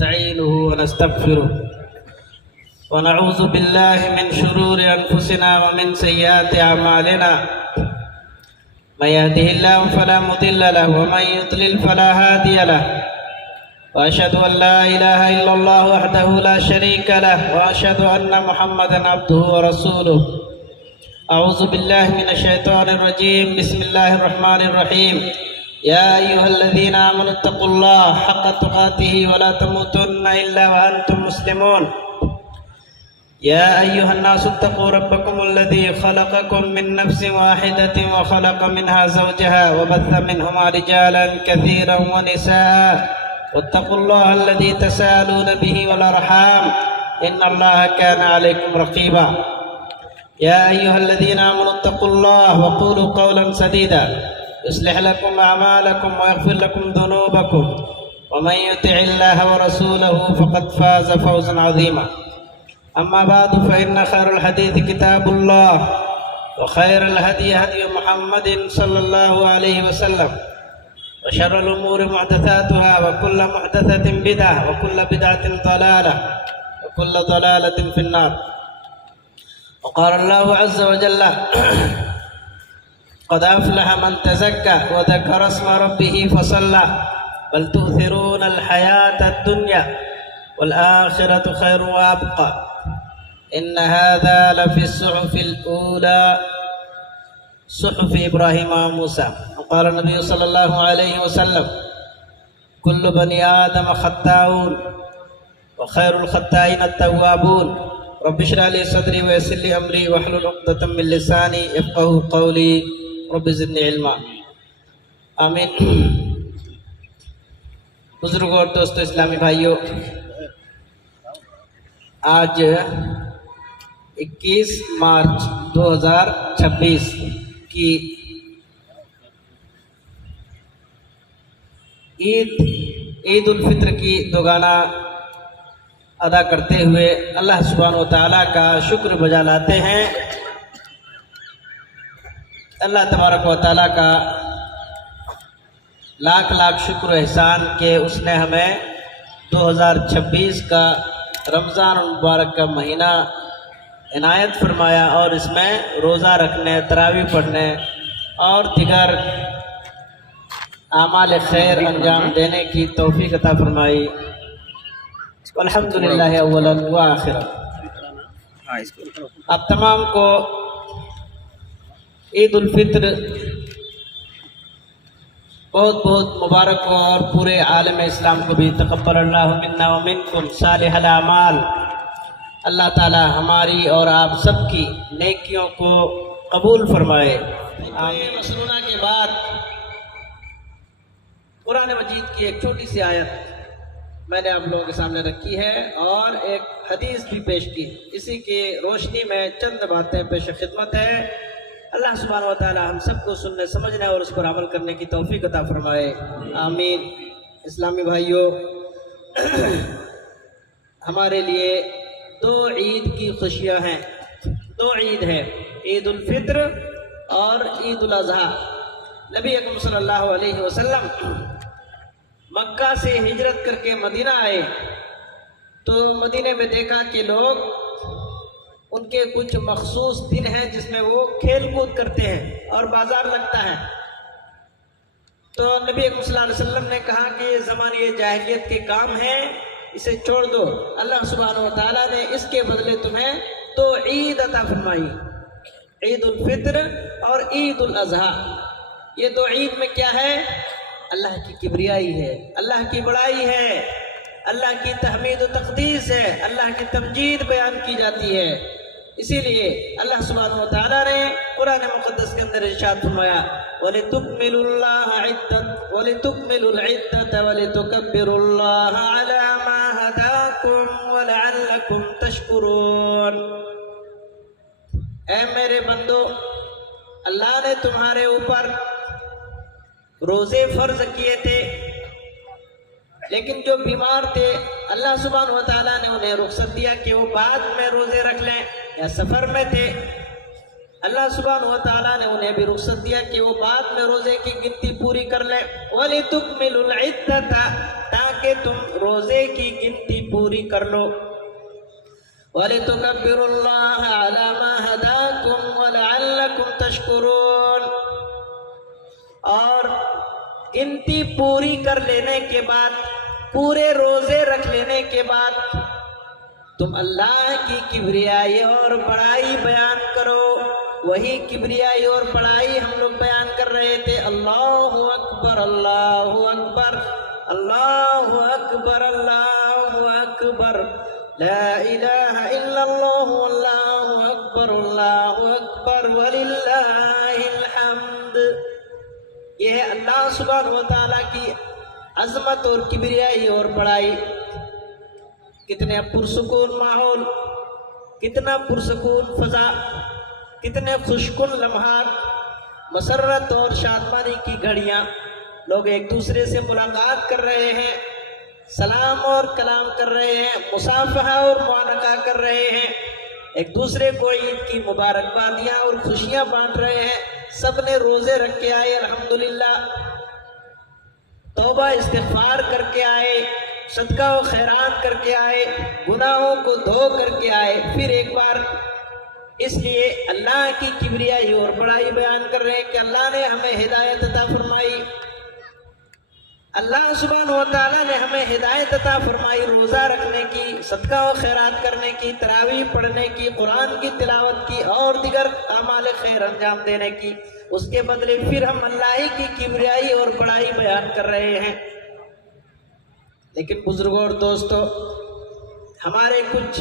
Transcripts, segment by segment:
ونستعينه ونستغفره ونعوذ بالله من شرور أنفسنا ومن سيئات أعمالنا من يهده الله فلا مضل له ومن يضلل فلا هادي له وأشهد أن لا إله إلا الله وحده لا شريك له وأشهد أن محمدا عبده ورسوله أعوذ بالله من الشيطان الرجيم بسم الله الرحمن الرحيم يا أيها الذين آمنوا اتقوا الله حق تقاته ولا تموتن إلا وأنتم مسلمون يا أيها الناس اتقوا ربكم الذي خلقكم من نفس واحدة وخلق منها زوجها وبث منهما رجالا كثيرا ونساء واتقوا الله الذي تساءلون به والأرحام إن الله كان عليكم رقيبا يا أيها الذين آمنوا اتقوا الله وقولوا قولا سديدا يصلح لكم أعمالكم ويغفر لكم ذنوبكم ومن يطع الله ورسوله فقد فاز فوزا عظيما أما بعد فإن خير الحديث كتاب الله وخير الهدي هدي محمد صلى الله عليه وسلم وشر الأمور محدثاتها وكل محدثة بدعة وكل بدعة ضلالة وكل ضلالة في النار وقال الله عز وجل قد أفلح من تزكى وذكر اسم ربه فصلى بل تؤثرون الحياة الدنيا والآخرة خير وأبقى إن هذا لفي الصحف الأولى صحف إبراهيم وموسى وقال النبي صلى الله عليه وسلم كل بني آدم خطاؤون وخير الخطائين التوابون رب اشرح لي صدري ويسر لي أمري واحلل عقدة من لساني يفقهوا قولي رب زدني علما آمین۔ بزرگوں اور دوستو اسلامی بھائیوں، آج 21 مارچ 2026 کی عید الفطر کی دوگانہ ادا کرتے ہوئے اللہ سبحانہ و تعالیٰ کا شکر بجا لاتے ہیں۔ اللہ تبارک و تعالیٰ کا لاکھ لاکھ شکر و احسان کہ اس نے ہمیں 2026 کا رمضان المبارک کا مہینہ عنایت فرمایا اور اس میں روزہ رکھنے، تراویح پڑھنے اور دیگر اعمال خیر انجام دینے کی توفیق عطا فرمائی۔ الحمدللہ اولا و آخرا۔ آپ تمام کو عید الفطر بہت بہت مبارک ہو اور پورے عالم اسلام کو بھی تقبل اللہ منا ومنکم صالح الاعمال۔ اللہ تعالی ہماری اور آپ سب کی نیکیوں کو قبول فرمائے آمین۔ مسنونہ کے بعد قرآن مجید کی ایک چھوٹی سی آیت میں نے آپ لوگوں کے سامنے رکھی ہے اور ایک حدیث بھی پیش کی، اسی کی روشنی میں چند باتیں پیش خدمت ہے۔ اللہ سبحانہ و تعالی ہم سب کو سننے سمجھنے اور اس پر عمل کرنے کی توفیق عطا فرمائے آمین۔ اسلامی بھائیوں، ہمارے لیے 2 عید کی خوشیاں ہیں، 2 عید ہیں، عید الفطر اور عید الاضحیٰ۔ نبی اکرم صلی اللہ علیہ وسلم مکہ سے ہجرت کر کے مدینہ آئے تو مدینہ میں دیکھا کہ لوگ ان کے کچھ مخصوص دن ہیں جس میں وہ کھیل کود کرتے ہیں اور بازار لگتا ہے، تو نبی اکرم صلی اللہ علیہ وسلم نے کہا کہ یہ زمانے جاہلیت کے کام ہیں، اسے چھوڑ دو۔ اللہ سبحانہ و تعالیٰ نے اس کے بدلے تمہیں 2 عید عطا فرمائی، عید الفطر اور عید الاضحیٰ۔ یہ 2 عید میں کیا ہے؟ اللہ کی کبریائی ہے، اللہ کی بڑائی ہے، اللہ کی تحمید و تقدیس ہے، اللہ کی تمجید بیان کی جاتی ہے۔ اسی لیے اللہ سبحانہ و تعالیٰ نے قرآن مقدس کے اندر ارشاد فرمایا وَلِتُكْمِلُوا الْعِدَّةَ وَلِتُكَبِّرُوا اللَّهَ عَلَى مَا هَدَاكُمْ وَلَعَلَّكُمْ تَشْكُرُونَ۔ اے میرے بندو، اللہ نے تمہارے اوپر روزے فرض کیے تھے، لیکن جو بیمار تھے اللہ سبحانہ و تعالیٰ نے انہیں رخصت دیا کہ وہ بعد میں روزے رکھ لیں، یا سفر میں تھے اللہ سبحانہ و تعالیٰ نے انہیں بھی رخصت دیا کہ وہ بعد میں روزے کی گنتی پوری کر لیں۔ وَلِتُكْمِلُوا الْعِدَّةَ، تاکہ تاکہ تم روزے کی گنتی پوری کر لو. وَلِتُكَبِّرُوا اللَّهَ عَلَى مَا هَدَاكُمْ وَلَعَلَّكُمْ تَشْكُرُونَ. اور گنتی پوری کر لینے کے بعد، پورے روزے رکھ لینے کے بعد تم اللہ کی کبریائی اور بڑائی بیان کرو. وہی کبریائی اور بڑائی ہم لوگ بیان کر رہے تھے. اللہ اکبر اللہ اکبر اللہ اکبر اللہ اکبر لا الہ الا اللہ اللہ اکبر وللہ الحمد. یہ ہے اللہ سبحانہ و تعالیٰ کی عظمت اور کبریائی اور بڑائی. کتنے پرسکون ماحول، کتنا پرسکون فضا، کتنے خوشکن لمحات، مسرت اور شادمانی کی گھڑیاں. لوگ ایک دوسرے سے ملاقات کر رہے ہیں، سلام اور کلام کر رہے ہیں، مصافحہ اور معانقہ کر رہے ہیں، ایک دوسرے کو عید کی مبارکبادیاں اور خوشیاں بانٹ رہے ہیں. سب نے روزے رکھ کے آئے، الحمدللہ توبہ استغفار کر کے آئے، صدقہ و خیرات کر کے آئے، گناہوں کو دھو کر کے آئے. پھر ایک بار اس لیے اللہ کی کبریائی اور بڑائی بیان کر رہے ہیں کہ اللہ نے ہمیں ہدایت عطا فرمائی. اللہ سبحانہ و تعالیٰ نے ہمیں ہدایت عطا فرمائی روزہ رکھنے کی، صدقہ و خیرات کرنے کی، تراویح پڑھنے کی، قرآن کی تلاوت کی اور دیگر اعمال خیر انجام دینے کی. اس کے بدلے پھر ہم اللہ کی کبریائی اور بڑائی بیان کر رہے ہیں. لیکن بزرگوں اور دوستو، ہمارے کچھ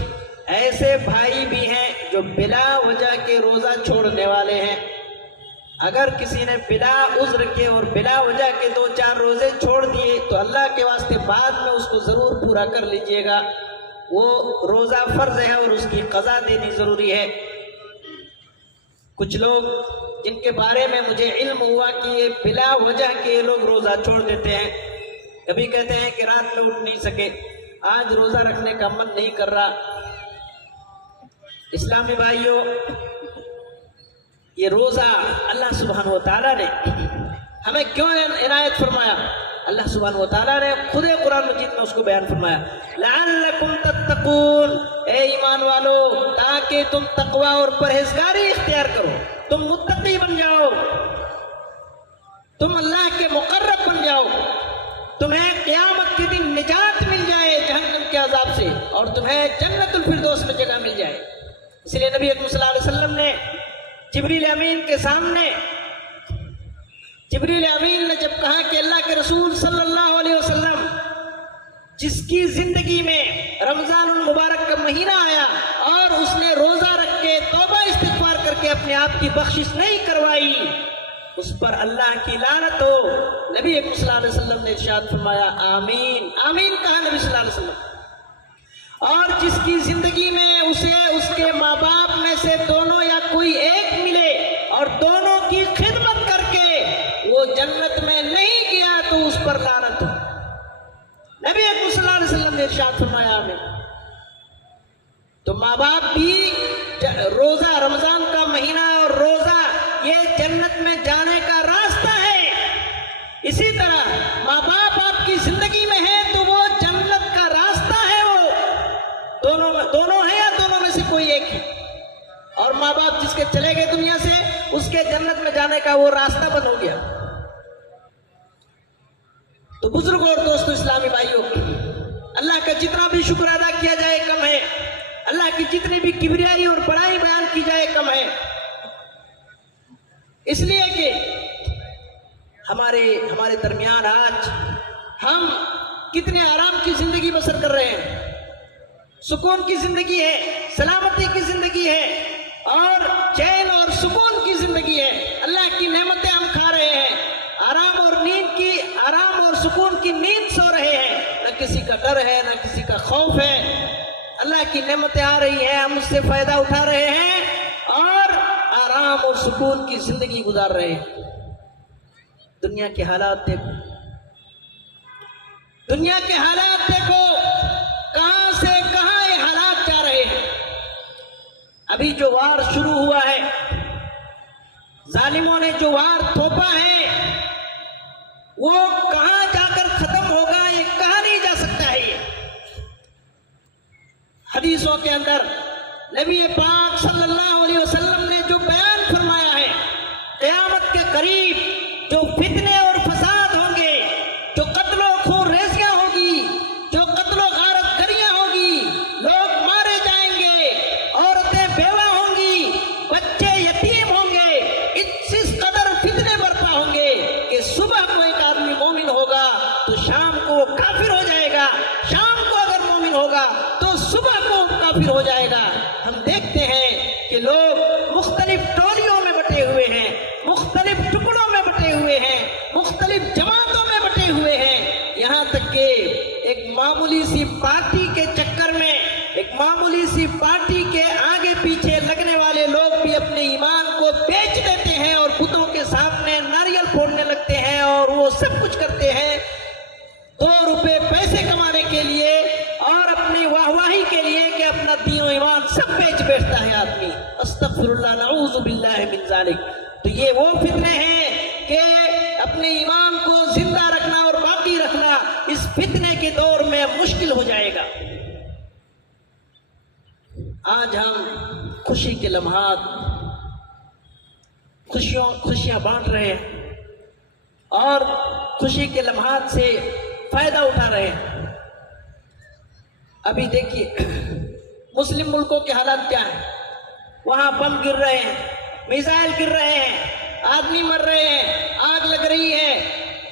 ایسے بھائی بھی ہیں جو بلا وجہ کے روزہ چھوڑنے والے ہیں. اگر کسی نے بلا عذر کے اور بلا وجہ کے 2-4 روزے چھوڑ دیے تو اللہ کے واسطے بعد میں اس کو ضرور پورا کر لیجئے گا. وہ روزہ فرض ہے اور اس کی قضا دینی ضروری ہے. کچھ لوگ جن کے بارے میں مجھے علم ہوا کہ یہ بلا وجہ کے لوگ روزہ چھوڑ دیتے ہیں. کبھی کہتے ہیں کہ رات میں اٹھ نہیں سکے، آج روزہ رکھنے کا من نہیں کر رہا. اسلامی بھائیوں، یہ روزہ اللہ سبحانہ و تعالیٰ نے ہمیں کیوں عنایت فرمایا؟ اللہ سبحانہ و تعالیٰ نے خود قرآن مجید میں اس کو بیان فرمایا، لعلکم تتقون، اے ایمان والو تاکہ تم تقوی اور پرہیزگاری اختیار کرو، تم متقی بن جاؤ، تم اللہ کے مقرب بن جاؤ، تمہیں قیامت کے دن نجات مل جائے جہنم کے عذاب سے، اور تمہیں جنت الفردوس میں جگہ مل جائے. اس لیے نبی اکرم صلی اللہ علیہ وسلم نے جبریل امین کے سامنے، جبریل امین نے جب کہا کہ اللہ کے رسول صلی اللہ علیہ وسلم جس کی زندگی میں رمضان المبارک کا مہینہ آیا اور اس نے روزہ رکھ کے توبہ استغفار کر کے اپنے آپ کی بخشش نہیں کروائی، اس پر اللہ کی لعنت ہو. نبی اکرم صلی اللہ علیہ وسلم نے ارشاد فرمایا آمین. آمین کہا نبی صلی اللہ علیہ وسلم. اور جس کی زندگی میں اسے اس کے ماں باپ میں سے دونوں یا کوئی ایک ملے اور دونوں کی خدمت کر کے وہ جنت میں نہیں گیا تو اس پر لعنت ہو. نبی اکرم صلی اللہ علیہ وسلم نے ارشاد فرمایا آمین. تو ماں باپ بھی روزہ، رمضان کا مہینہ اور روزہ یہ جنت میں جانے کا راستہ ہے. اسی طرح ماں باپ آپ کی زندگی میں ہے تو وہ جنت کا راستہ ہے. وہ دونوں ہیں یا دونوں میں سے کوئی ایک ہے. اور ماں باپ جس کے چلے گئے دنیا سے، اس کے جنت میں جانے کا وہ راستہ بند ہو گیا. تو بزرگوں اور دوستوں، اسلامی بھائیوں، اللہ کا جتنا بھی شکر ادا کیا جائے کم ہے، اللہ کی جتنی بھی کبریائی اور بڑائی بیان کی جائے کم ہے. اس لیے کہ ہمارے درمیان آج ہم کتنے آرام کی زندگی بسر کر رہے ہیں، سکون کی زندگی ہے، سلامتی کی زندگی ہے اور چین اور سکون کی زندگی ہے. اللہ کی نعمتیں ہم کھا رہے ہیں، آرام اور سکون کی نیند سو رہے ہیں، نہ کسی کا ڈر ہے نہ کسی کا خوف ہے. اللہ کی نعمتیں آ رہی ہیں، ہم اس سے فائدہ اٹھا رہے ہیں اور آرام اور سکون کی زندگی گزار رہے ہیں. دنیا کے حالات دیکھو، دنیا کے حالات دیکھو، کہاں سے کہاں یہ حالات جا رہے ہیں. ابھی جو وار شروع ہوا ہے، ظالموں نے جو وار تھوپا ہے، وہ کہاں جا کر ختم ہوگا یہ کہا نہیں جا حدیثوں کے اندر نبی پاک صلی اللہ علیہ وسلم نے جو بیان فرمایا ہے، قیامت کے قریب جو فتنے اور فساد ہوں گے، جو قتل و خون ریزیاں ہوگی، جو قتل و غارت گریاں ہوگی، لوگ مارے جائیں گے، عورتیں بیوہ ہوں گی، بچے یتیم ہوں گے، اس قدر فتنے برپا ہوں گے کہ صبح کو ایک آدمی مومن ہوگا تو شام کو وہ کافر ہو جائے گا، شام کو اگر مومن ہوگا تو صبح کو کافر ہو جائے گا۔ ہم دیکھتے ہیں کہ لوگ مختلف ٹولیوں میں بٹے ہوئے ہیں، مختلف ٹکڑوں میں بٹے ہوئے ہیں، مختلف جماعتوں میں بٹے ہوئے ہیں، یہاں تک کہ ایک معمولی سی پارٹی کے چکر میں، ایک معمولی سی پارٹی کے آگے پیچھے لگنے والے لوگ بھی اپنے ایمان کو بیچ دیتے ہیں اور بتوں کے سامنے ناریل پھوڑنے لگتے ہیں اور وہ سب کچھ کرتے ہیں 2 روپے پیسے کمانے کے لیے اور اپنی واہواہی کے لیے کہ اپنا دین و ایمان سب بیچ بیٹھتا ہے آدمی۔ استغفر اللہ، نعوذ باللہ من ذالک۔ تو یہ وہ فتنے ہیں کہ اپنے ایمان کو زندہ رکھنا اور باقی رکھنا اس فتنے کے دور میں مشکل ہو جائے گا۔ آج ہم خوشی کے لمحات، خوشیاں بانٹ رہے ہیں اور خوشی کے لمحات سے فائدہ اٹھا رہے ہیں۔ ابھی دیکھیے مسلم ملکوں کے حالات کیا ہیں، وہاں بم گر رہے ہیں، میزائل گر رہے ہیں، آدمی مر رہے ہیں، آگ لگ رہی ہے،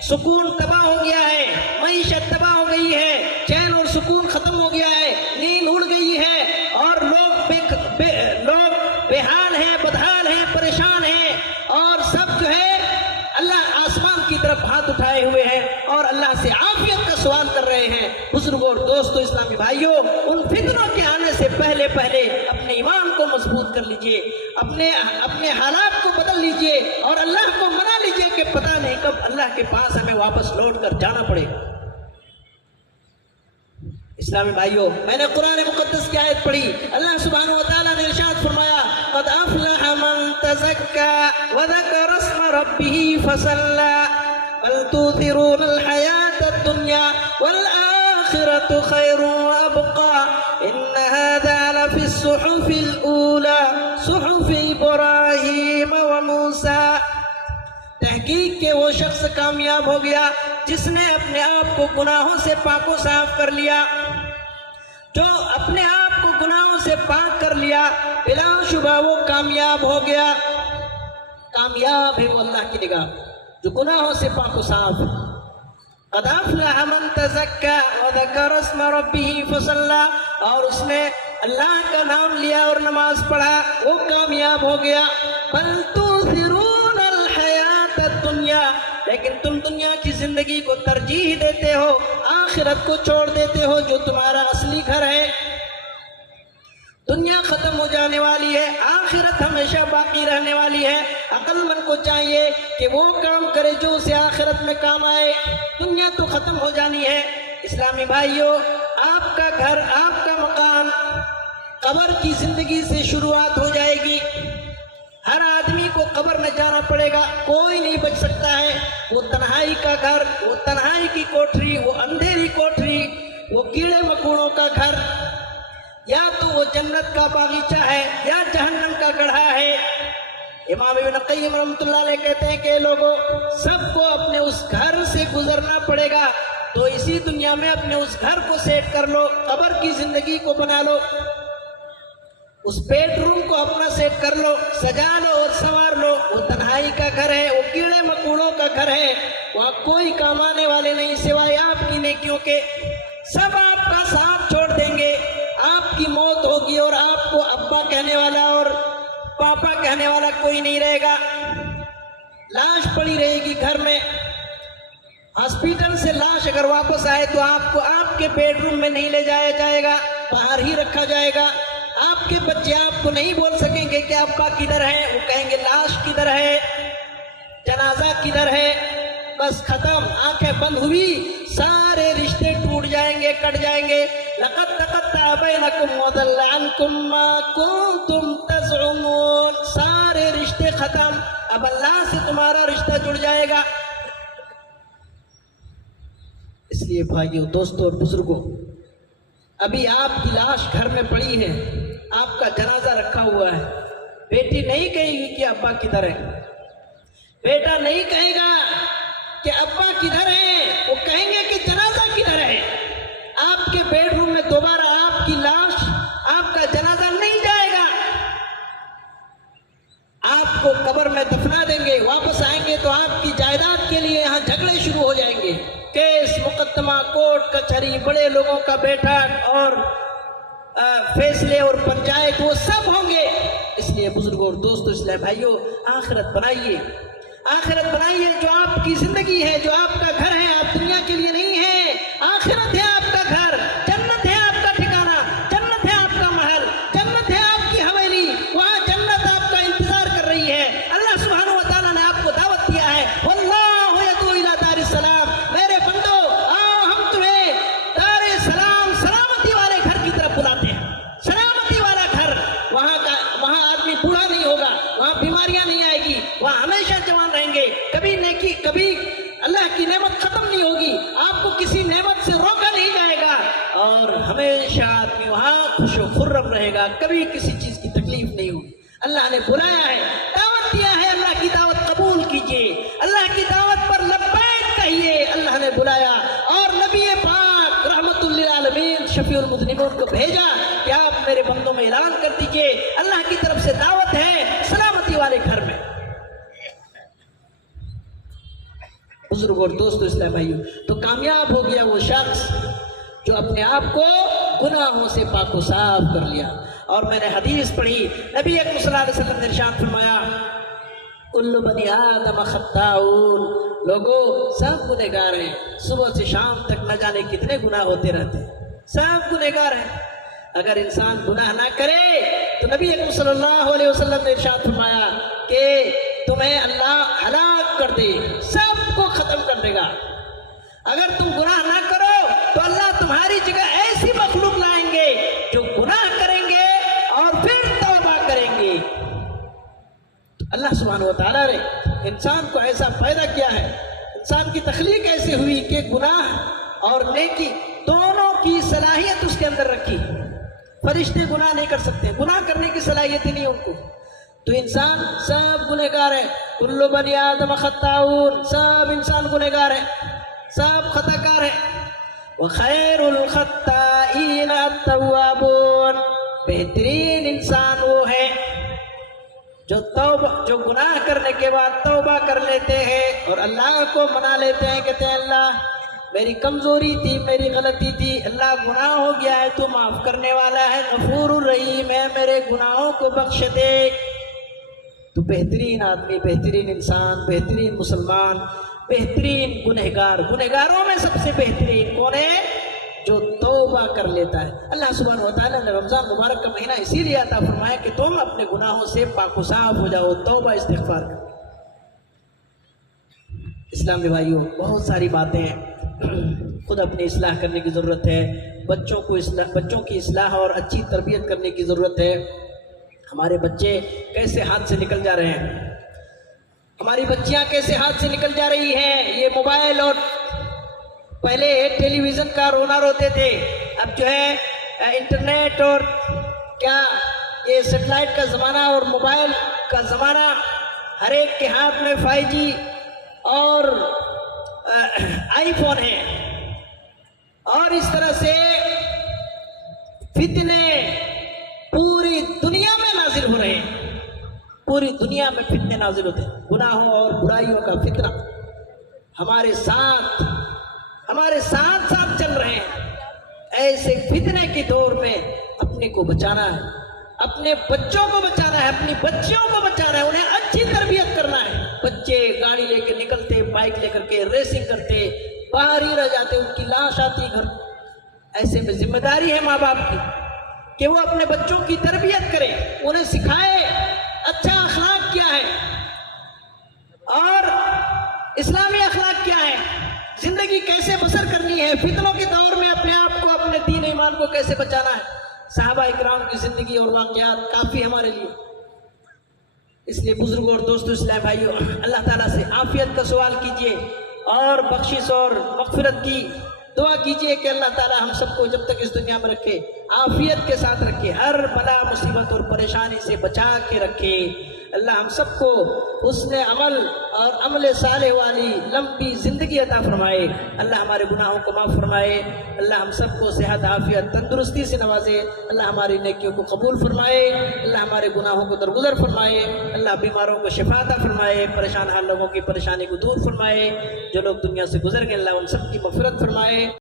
سکون تباہ ہو گیا ہے، معیشت تباہ ہو گئی ہے، چین اور سکون ختم ہو گیا ہے، نیند اڑ گئی ہے اور لوگ بے حال ہیں، بدحال ہیں، پریشان ہیں اور سب جو ہے اللہ آسمان کی طرف ہاتھ اٹھائے ہوئے ہیں اور اللہ سے عافیت کا سوال کر رہے ہیں۔ بزرگوں اور دوستوں، اسلامی بھائیوں، ان فتنوں کے آنے سے پہلے اپنے ایمان کو مضبوط کر لیجئے، اپنے حالات کو بدل لیجئے اور اللہ کو منا لیجئے کہ پتہ نہیں کب اللہ کے پاس ہمیں واپس لوٹ کر جانا پڑے۔ اسلامی بھائیوں، میں نے قرآن مقدس کی آیت پڑھی، اللہ سبحانہ وتعالیٰ نے ارشاد فرمایا قد افلح من تزکى وذکر اسم ربه فصلى بل تؤثرون الحياة الدنيا والآخرة خير وأبقى إن هذا لفي الصحف الأولى صحف إبراهيم وموسى۔ تحقیق کہ وہ شخص کامیاب ہو گیا جس نے اپنے آپ کو گناہوں سے پاک و صاف کر لیا، جو اپنے آپ کو گناہوں سے پاک کر لیا بلا شبہ وہ کامیاب ہو گیا۔ کامیاب ہے وہ اللہ کی نگاہ جو گناہوں سے پاک و صاف۔ قد افلح من تزکى وذکر اسم ربه فصلى، اور اس نے اللہ کا نام لیا اور نماز پڑھا، وہ کامیاب ہو گیا۔ بل تؤثرون الحیات الدنیا، لیکن تم دنیا کی زندگی کو ترجیح دیتے ہو، آخرت کو چھوڑ دیتے ہو جو تمہارا اصلی گھر ہے۔ دنیا ختم ہو جانے والی ہے، آخرت ہمیشہ باقی رہنے والی ہے۔ عقل مند کو چاہیے کہ وہ کام کرے جو اسے آخرت میں کام آئے، دنیا تو ختم ہو جانی ہے۔ اسلامی بھائیوں، آپ کا گھر، آپ کا مکان قبر کی زندگی سے شروعات ہو جائے گی۔ ہر آدمی کو قبر میں جانا پڑے گا، کوئی نہیں بچ سکتا ہے۔ وہ تنہائی کا گھر، وہ تنہائی کی کوٹری، وہ اندھیری کوٹری، وہ کیڑے مکوڑوں کا گھر، یا تو وہ جنت کا باغیچہ ہے یا جہنم کا گڑھا ہے۔ امام ابن قیم رحمۃ اللہ علیہ کہتے ہیں کہ لوگوں، سب کو اپنے اس گھر سے گزرنا پڑے گا، تو اسی دنیا میں اپنے اس گھر کو سیٹ کر لو، قبر کی زندگی کو بنا لو، اس بیڈ روم کو اپنا سیٹ کر لو، سجا لو اور سنوار لو۔ وہ تنہائی کا گھر ہے، وہ کیڑے مکوڑوں کا گھر ہے، وہاں کوئی کام آنے والے نہیں سوائے آپ کی نیکیوں کے۔ سب آپ کا ساتھ چھوڑ دیں گے، آپ کی موت ہوگی اور آپ کو ابا کہنے والا اور پاپا کہنے والا کوئی نہیں رہے گا۔ لاش پڑی رہے گی گھر میں، ہاسپٹل سے لاش اگر واپس آئے تو آپ کو آپ کے بیڈ روم میں نہیں لے جایا جائے گا، باہر ہی رکھا جائے گا۔ آپ کے بچے آپ کو نہیں بول سکیں گے کہ ابا کدھر ہے، وہ کہیں گے لاش کدھر ہے، جنازہ کدھر ہے، بس ختم، آنکھیں بند ہوئی، سارے رشتے ٹوٹ جائیں گے، کٹ جائیں گے۔ لقد تقطع بینکم وضل عنکم ما کنتم تزعمون، سارے رشتے ختم، اب اللہ سے تمہارا رشتہ جڑ جائے گا۔ اس لیے بھائیوں، دوستوں اور بزرگوں، ابھی آپ کی لاش گھر میں پڑی ہے، آپ کا جنازہ رکھا ہوا ہے، بیٹی نہیں کہے گی کہ ابا کدھر ہے، بیٹا نہیں کہے گا کہ ابا کدھر ہے، وہ کہیں گے کہ جنازہ کدھر ہے۔ آپ کے بیڈ روم میں دوبارہ آپ کی لاش، آپ کا جنازہ نہیں جائے گا، آپ کو قبر میں دفنا دیں گے، واپس آئیں گے تو آپ کی جائیداد کے لیے یہاں جھگڑے شروع ہو جائیں گے، کیس مقدمہ، کورٹ کچہری، بڑے لوگوں کا بیٹھک اور فیصلے اور پنچایت، وہ سب ہوں گے۔ اس لیے بزرگوں اور دوستو اسلام بھائیوں، آخرت بنائیے، آخرت بنائیے۔ جو آپ کی زندگی ہے، جو آپ کا گھر ہے، آپ دنیا کے لیے نہیں ہے، آخرت ہے آپ کا گھر، جنت ہے آپ کا ٹھکانہ، جنت ہے آپ کا محل، جنت ہے آپ کی حویلی، وہاں جنت آپ کا انتظار کر رہی ہے۔ اللہ سبحانہ و تعالیٰ نے آپ کو دعوت دیا ہے، واللہ یدعو الی دار السلام، میرے بندو آؤ ہم تمہیں دار السلام، سلامتی والے گھر کی طرف بلاتے ہیں۔ سلامتی والا گھر، وہاں آدمی بوڑھا نہیں ہوگا، وہاں بیماریاں نہیں آئے گی، وہاں ہمیشہ جوان رہیں گے، کبھی نیکی، کبھی اللہ کی نعمت ختم نہیں ہوگی، آپ کو کسی نعمت سے روکا نہیں جائے گا، اور ہمیشہ آدمی وہاں خوش و خرم رہے گا، کبھی کسی چیز کی تکلیف نہیں ہوگی۔ اللہ نے بلایا ہے، دعوت دیا ہے، اللہ کی دعوت قبول کیجئے، اللہ کی دعوت پر لبیک کہیے۔ اللہ نے بلایا اور نبی پاک رحمت للعالمین شفیع المذنبین کو بھیجا کہ آپ میرے بندوں میں اعلان کر دیجئے، اللہ کی طرف سے دعوت ہے سلامتی والے گھر میں۔ بزرگ اور دوستو اسلام بھائیوں، تو کامیاب ہو گیا وہ شخص جو اپنے آپ کو گناہوں سے پاک و صاف کر لیا۔ اور میں نے حدیث پڑھی، نبی اکرم صلی اللہ علیہ وسلم نے ارشاد فرمایا، کل بنی آدم خطاؤن، لوگوں سب گنہگار ہیں، صبح سے شام تک نہ جانے کتنے گناہ ہوتے رہتے ہیں، سب گنہگار ہیں۔ اگر انسان گناہ نہ کرے تو نبی اکرم صلی اللہ علیہ وسلم نے ارشاد فرمایا کہ تمہیں اللہ ہلاک کر دے، سب کو ختم کر دے گا۔ اگر تم گناہ نہ کرو تو اللہ تمہاری جگہ ایسی مخلوق لائیں گے جو گناہ کریں گے اور پھر توبہ کریں گے۔ اللہ سبحانہ و تعالیٰ نے انسان کو ایسا پیدا کیا ہے، انسان کی تخلیق ایسی ہوئی کہ گناہ اور نیکی دونوں کی صلاحیت اس کے اندر رکھی۔ فرشتے گناہ نہیں کر سکتے، گناہ کرنے کی صلاحیت ہی نہیں ان کو، تو انسان سب گنہگار ہے۔ کل بنی آدم خطاؤن، سب انسان گنہگار ہے، سب خطا کار ہے۔ وخیر الخطائین التوابون، بہترین انسان وہ ہے جو گناہ کرنے کے بعد توبہ کر لیتے ہیں اور اللہ کو منا لیتے ہیں، کہتے ہیں اللہ میری کمزوری تھی، میری غلطی تھی، اللہ گناہ ہو گیا ہے، تو معاف کرنے والا ہے، غفور الرحیم ہے، میرے گناہوں کو بخش دے۔ تو بہترین آدمی، بہترین انسان، بہترین مسلمان، بہترین گنہگار، گنہگاروں میں سب سے بہترین کون ہے؟ جو توبہ کر لیتا ہے۔ اللہ سبحانہ و تعالیٰ نے رمضان مبارک کا مہینہ اسی لیے عطا فرمایا کہ تم اپنے گناہوں سے پاک و صاف ہو جاؤ، توبہ استغفار کرو۔ اسلامی بھائیوں، بہت ساری باتیں ہیں، خود اپنی اصلاح کرنے کی ضرورت ہے، بچوں کی اصلاح اور اچھی تربیت کرنے کی ضرورت ہے۔ ہمارے بچے کیسے ہاتھ سے نکل جا رہے ہیں، ہماری بچیاں کیسے ہاتھ سے نکل جا رہی ہیں، یہ موبائل اور پہلے ٹیلی ویژن کا رونا روتے تھے، اب جو ہے انٹرنیٹ اور کیا یہ سیٹلائٹ کا زمانہ اور موبائل کا زمانہ، ہر ایک کے ہاتھ میں 5G اور آئی فون ہے، اور اس طرح سے فتنے پوری دنیا میں نازل ہو رہے ہیں، پوری دنیا میں فتنے نازل ہوتے ہیں، گناہوں اور برائیوں کا فتنہ ہمارے ساتھ چل رہے ہیں۔ ایسے فتنے کے دور میں اپنے کو بچانا ہے، اپنے بچوں کو بچانا ہے، اپنی بچیوں کو بچانا ہے، انہیں اچھی تربیت کرنا ہے۔ بچے گاڑی لے کے نکلتے، بائک لے کر کے ریسنگ کرتے، باہر ہی رہ جاتے، ان کی لاش آتی گھر۔ ایسے میں ذمہ داری ہے ماں باپ کی کہ وہ اپنے بچوں کی تربیت کرے، انہیں سکھائے اچھا اخلاق کیا ہے اور اسلامی اخلاق کیا ہے، زندگی کیسے بسر کرنی ہے، فتنوں کے دور میں اپنے آپ کو، اپنے دین ایمان کو کیسے بچانا ہے۔ صحابہ اکرام کی زندگی اور واقعات کافی ہمارے لیے، اس لیے بزرگوں اور دوستوں اسلام بھائیوں، اللہ تعالیٰ سے عافیت کا سوال کیجئے اور بخشش اور مغفرت کی دعا کیجئے کہ اللہ تعالی ہم سب کو جب تک اس دنیا میں رکھے عافیت کے ساتھ رکھے، ہر بلا مصیبت اور پریشانی سے بچا کے رکھے۔ اللہ ہم سب کو حسن عمل اور عمل صالح والی لمبی زندگی عطا فرمائے۔ اللہ ہمارے گناہوں کو معاف فرمائے۔ اللہ ہم سب کو صحت عافیت تندرستی سے نوازے۔ اللہ ہماری نیکیوں کو قبول فرمائے۔ اللہ ہمارے گناہوں کو درگزر فرمائے۔ اللہ بیماروں کو شفا عطا فرمائے، پریشان حال لوگوں کی پریشانی کو دور فرمائے۔ جو لوگ دنیا سے گزر گئے اللہ ان سب کی مغفرت فرمائے۔